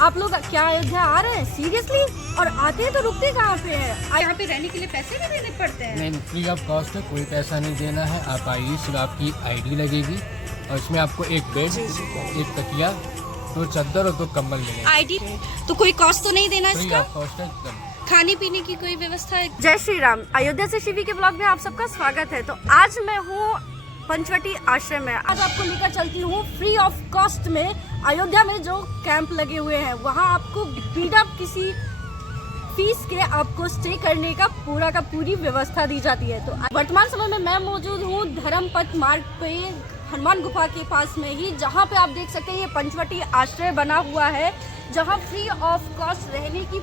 आप लोग क्या अयोध्या आ रहे हैं सीरियसली? और आते हैं तो रुकते कहाँ पे हैं? यहाँ पे रहने के लिए पैसे भी देने पड़ते हैं? नहीं, फ्री ऑफ कॉस्ट है, कोई पैसा नहीं देना है। आप आइए, सिर्फ आपकी आईडी लगेगी और इसमें आपको एक बेड, एक तकिया, 2 चादर और 2 कंबल मिलेंगे। आईडी तो कोई कॉस्ट तो नहीं देना फ्री इसका? ऑफ कॉस्ट है एकदम। खाने पीने की कोई व्यवस्था है? जय श्री राम। अयोध्या से शिवी के ब्लॉग में आप सबका स्वागत है। तो आज मैं हूँ पंचवटी आश्रम में। आज आपको लेकर चलती हूँ फ्री ऑफ कॉस्ट में अयोध्या में जो कैंप लगे हुए हैं, वहाँ आपको बिना किसी फीस के आपको स्टे करने का पूरी व्यवस्था दी जाती है। तो वर्तमान समय में मैं मौजूद हूँ धर्मपथ मार्ग पे हनुमान गुफा के पास में ही, जहाँ पे आप देख सकते हैं ये पंचवटी आश्रय बना हुआ है, जहाँ फ्री ऑफ कॉस्ट रहने की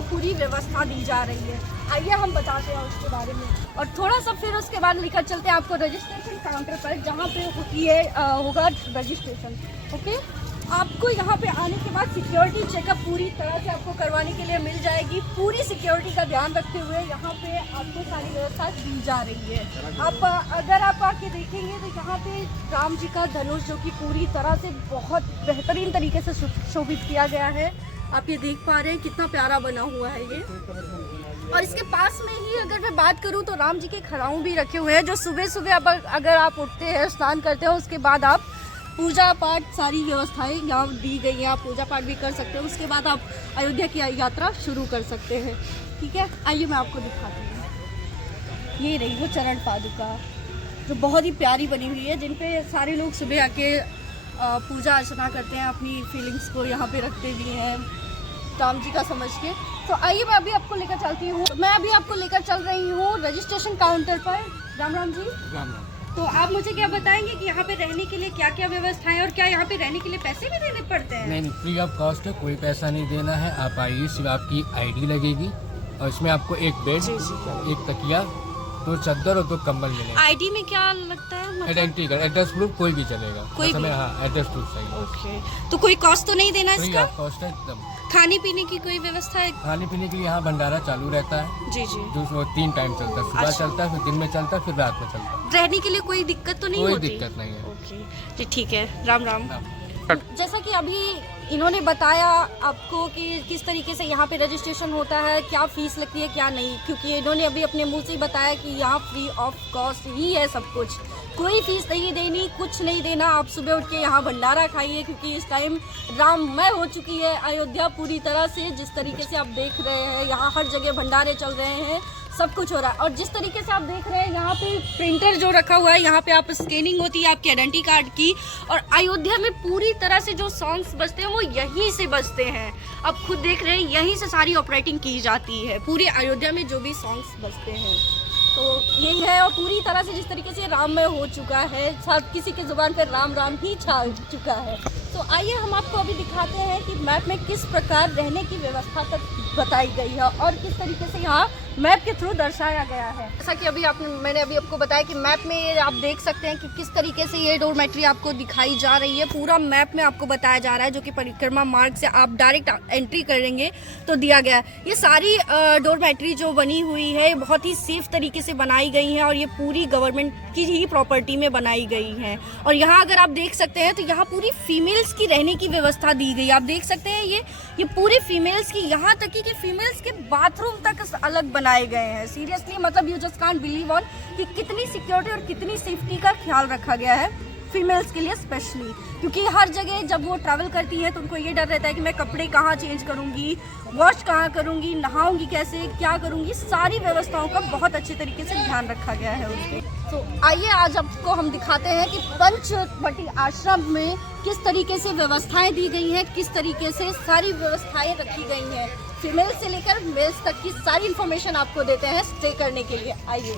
पूरी व्यवस्था दी जा रही है। आइए हम बताते हैं उसके बारे में और थोड़ा सा फिर उसके बाद लेकर चलते हैं आपको रजिस्ट्रेशन काउंटर पर, जहाँ पे होगा रजिस्ट्रेशन। ओके, आपको यहाँ पे आने के बाद सिक्योरिटी चेकअप पूरी तरह से आपको करवाने के लिए मिल जाएगी। पूरी सिक्योरिटी का ध्यान रखते हुए यहाँ पे आपको सारी व्यवस्था दी जा रही है। आप अगर आप आके देखेंगे तो यहाँ पे राम जी का धनुष जो कि पूरी तरह से बहुत बेहतरीन तरीके से शोभित किया गया है। आप ये देख पा रहे हैं कितना प्यारा बना हुआ है ये। और इसके पास में ही अगर मैं बात करूँ तो राम जी के खड़ाऊ भी रखे हुए हैं, जो सुबह सुबह अगर आप उठते हैं, स्नान करते हैं, उसके बाद आप पूजा पाठ सारी व्यवस्थाएं यहाँ दी गई हैं। आप पूजा पाठ भी कर सकते हैं, उसके बाद आप अयोध्या की यात्रा शुरू कर सकते हैं। ठीक है, आइए मैं आपको दिखाती हूँ। ये रही वो चरण पादुका जो बहुत ही प्यारी बनी हुई है, जिन पे सारे लोग सुबह आके पूजा अर्चना करते हैं, अपनी फीलिंग्स को यहाँ पे रखते भी हैं राम जी का समझ के। तो आइए मैं अभी आपको लेकर चलती हूँ। मैं अभी आपको लेकर चल रही हूँ रजिस्ट्रेशन काउंटर पर। राम राम जी। राम राम। तो आप मुझे क्या बताएंगे कि यहाँ पे रहने के लिए क्या क्या व्यवस्था है और क्या यहाँ पे रहने के लिए पैसे भी देने पड़ते हैं? नहीं, फ्री ऑफ कॉस्ट है, कोई पैसा नहीं देना है। आप आइए, सिर्फ आपकी आईडी लगेगी और इसमें आपको एक बेड, एक तकिया, 2 चादर और 2 कंबल मिलेंगे। आईडी में क्या लगता है? आइडेंटिटी कार्ड, एड्रेस प्रूफ कोई भी चलेगा। कोई भी? हाँ, एड्रेस प्रूफ चाहिए। ओके, तो कोई कॉस्ट तो नहीं देना फ्री इसका? ऑफ कॉस्ट है एकदम। खाने पीने की कोई व्यवस्था है? खाने पीने के लिए यहाँ भंडारा चालू रहता है, जी जी। जो 3 टाइम चलता है। सुबह अच्छा। चलता है, फिर दिन में चलता है, फिर रात में चलता है। रहने के लिए कोई दिक्कत तो नहीं कोई होती? दिक्कत नहीं है। ओके जी, ठीक है। राम राम। हाँ। जैसा कि अभी इन्होंने बताया आपको कि किस तरीके से यहाँ पे रजिस्ट्रेशन होता है, क्या फीस लगती है क्या नहीं, क्योंकि इन्होंने अभी अपने मुंह से ही बताया कि यहाँ फ्री ऑफ कॉस्ट ही है सब कुछ, कोई फीस नहीं देनी, कुछ नहीं देना। आप सुबह उठ के यहाँ भंडारा खाइए, क्योंकि इस टाइम राममय हो चुकी है अयोध्या पूरी तरह से। जिस तरीके से आप देख रहे हैं यहाँ हर जगह भंडारे चल रहे हैं, सब कुछ हो रहा है। और जिस तरीके से आप देख रहे हैं यहाँ पे प्रिंटर जो रखा हुआ है, यहाँ पे आप स्कैनिंग होती है आपके आइडेंटिटी कार्ड की। और अयोध्या में पूरी तरह से जो सॉन्ग्स बजते हैं वो यहीं से बजते हैं। आप खुद देख रहे हैं यहीं से सारी ऑपरेटिंग की जाती है पूरी अयोध्या में, जो भी सॉन्ग्स बजते हैं। तो यही है, और पूरी तरह से जिस तरीके से राममय हो चुका है, सब किसी के जुबान पर राम राम ही छा चुका है। तो आइए हम आपको अभी दिखाते हैं कि मैप में किस प्रकार रहने की व्यवस्था तक बताई गई है और किस तरीके से यहाँ मैप के थ्रू दर्शाया गया है। जैसा कि मैंने अभी आपको बताया कि मैप में ये आप देख सकते हैं कि किस तरीके से ये डोरमेट्री आपको दिखाई जा रही है। पूरा मैप में आपको बताया जा रहा है, जो कि परिक्रमा मार्ग से आप डायरेक्ट एंट्री करेंगे तो दिया गया है। ये सारी डोरमेट्री जो बनी हुई है बहुत ही सेफ तरीके से बनाई गई हैं और ये पूरी गवर्नमेंट की ही प्रॉपर्टी में बनाई गई हैं। और यहाँ अगर आप देख सकते हैं तो यहाँ पूरी फीमेल्स की रहने की व्यवस्था दी गई। आप देख सकते हैं ये पूरी फीमेल्स की, यहाँ तक कि फीमेल्स के बाथरूम तक अलग बनाए गए हैं। सीरियसली, मतलब you just can't believe on कि कितनी सिक्योरिटी और कितनी सेफ्टी का ख्याल रखा गया है फीमेल्स के लिए स्पेशली। क्योंकि हर जगह जब वो ट्रैवल करती हैं तो उनको ये डर रहता है कि मैं कपड़े कहाँ चेंज करूँगी, वॉश कहाँ करूँगी, नहाऊंगी कैसे, क्या करूँगी, सारी व्यवस्थाओं का बहुत अच्छे तरीके से ध्यान रखा गया है उसके। तो आइए आज आपको हम दिखाते हैं कि पंचवटी आश्रम में किस तरीके से व्यवस्थाएं दी गई हैं, किस तरीके से सारी व्यवस्थाएं रखी गई हैं। फीमेल से लेकर मेल्स तक की सारी इन्फॉर्मेशन आपको देते हैं स्टे करने के लिए। आइए।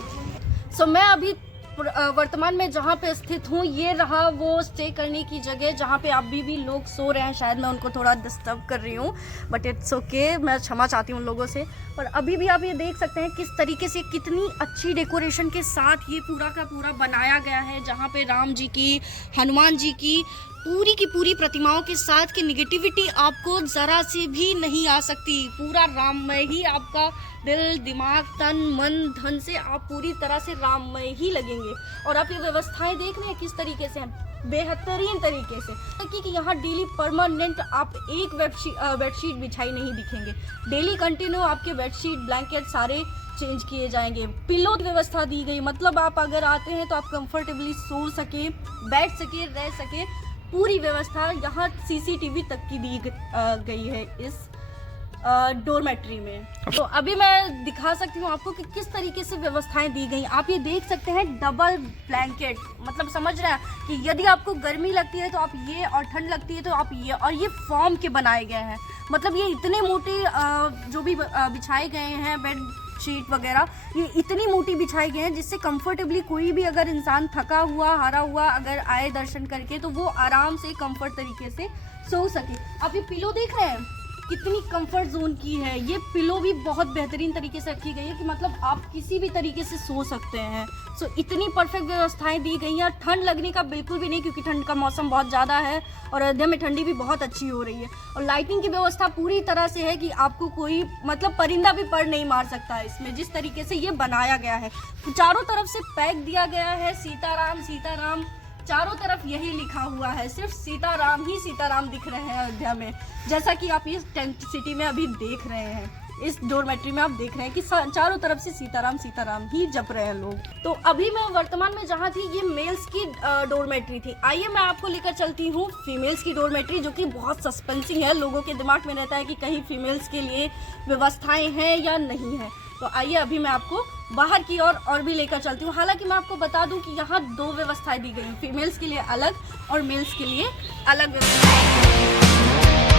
सो मैं अभी वर्तमान में जहाँ पे स्थित हूँ, ये रहा वो स्टे करने की जगह, जहाँ पे अभी भी लोग सो रहे हैं। शायद मैं उनको थोड़ा डिस्टर्ब कर रही हूँ, बट इट्स ओके, मैं क्षमा चाहती हूँ उन लोगों से। पर अभी भी आप ये देख सकते हैं किस तरीके से कितनी अच्छी डेकोरेशन के साथ ये पूरा का पूरा बनाया गया है, जहाँ पे राम जी की, हनुमान जी की पूरी प्रतिमाओं के साथ की निगेटिविटी आपको ज़रा से भी नहीं आ सकती। पूरा राममय ही आपका दिल, दिमाग, तन, मन, धन से आप पूरी तरह से राममय ही लगेंगे। और आप ये व्यवस्थाएं देख रहे हैं किस तरीके से हैं। बेहतरीन तरीके से, कि यहाँ डेली परमानेंट आप एक बेडशीट बिछाई नहीं दिखेंगे। डेली कंटिन्यू आपके बेडशीट ब्लैंकेट सारे चेंज किए जाएंगे। पिलो की व्यवस्था दी गई, मतलब आप अगर आते हैं तो आप कंफर्टेबली सो सके, बैठ सके, रह सके। पूरी व्यवस्था यहाँ सीसीटीवी तक की दी गई है इस डोरमेट्री में। तो अभी मैं दिखा सकती हूँ आपको कि किस तरीके से व्यवस्थाएं दी गई। आप ये देख सकते हैं डबल ब्लैंकेट, मतलब समझ रहे हैं कि यदि आपको गर्मी लगती है तो आप ये, और ठंड लगती है तो आप ये, और ये फॉर्म के बनाए गए हैं। मतलब ये इतने मोटे जो भी बिछाए गए हैं बेड शीट वगैरह, ये इतनी मोटी बिछाई गए हैं जिससे कंफर्टेबली कोई भी अगर इंसान थका हुआ, हारा हुआ अगर आए दर्शन करके तो वो आराम से कंफर्ट तरीके से सो सके। आप ये पिलो देख रहे हैं कितनी कंफर्ट जोन की है। ये पिलो भी बहुत बेहतरीन तरीके से रखी गई है कि मतलब आप किसी भी तरीके से सो सकते हैं। सो इतनी परफेक्ट व्यवस्थाएं दी गई हैं। ठंड लगने का बिल्कुल भी नहीं, क्योंकि ठंड का मौसम बहुत ज़्यादा है और अयोध्या में ठंडी भी बहुत अच्छी हो रही है। और लाइटिंग की व्यवस्था पूरी तरह से है कि आपको कोई मतलब परिंदा भी पर नहीं मार सकता है इसमें, जिस तरीके से ये बनाया गया है। चारों तरफ से पैक दिया गया है सीताराम सीताराम, चारों तरफ यही लिखा हुआ है। सिर्फ सीताराम ही सीताराम दिख रहे हैं अयोध्या में, जैसा कि आप इस टेंट सिटी में अभी देख रहे हैं। इस डोरमेट्री में आप देख रहे हैं कि चारों तरफ से सीताराम सीताराम ही जप रहे हैं लोग। तो अभी मैं वर्तमान में जहाँ थी, ये मेल्स की डोरमेट्री थी। आइए मैं आपको लेकर चलती हूँ फीमेल्स की डोरमेट्री, जो कि बहुत सस्पेंसिंग है। लोगों के दिमाग में रहता है कि कहीं फीमेल्स के लिए व्यवस्थाएं हैं या नहीं है। तो आइए अभी मैं आपको बाहर की और भी लेकर चलती हूँ। हालांकि मैं आपको बता दूं कि यहाँ 2 व्यवस्थाएं दी गई हैं, फीमेल्स के लिए अलग और मेल्स के लिए अलग व्यवस्था।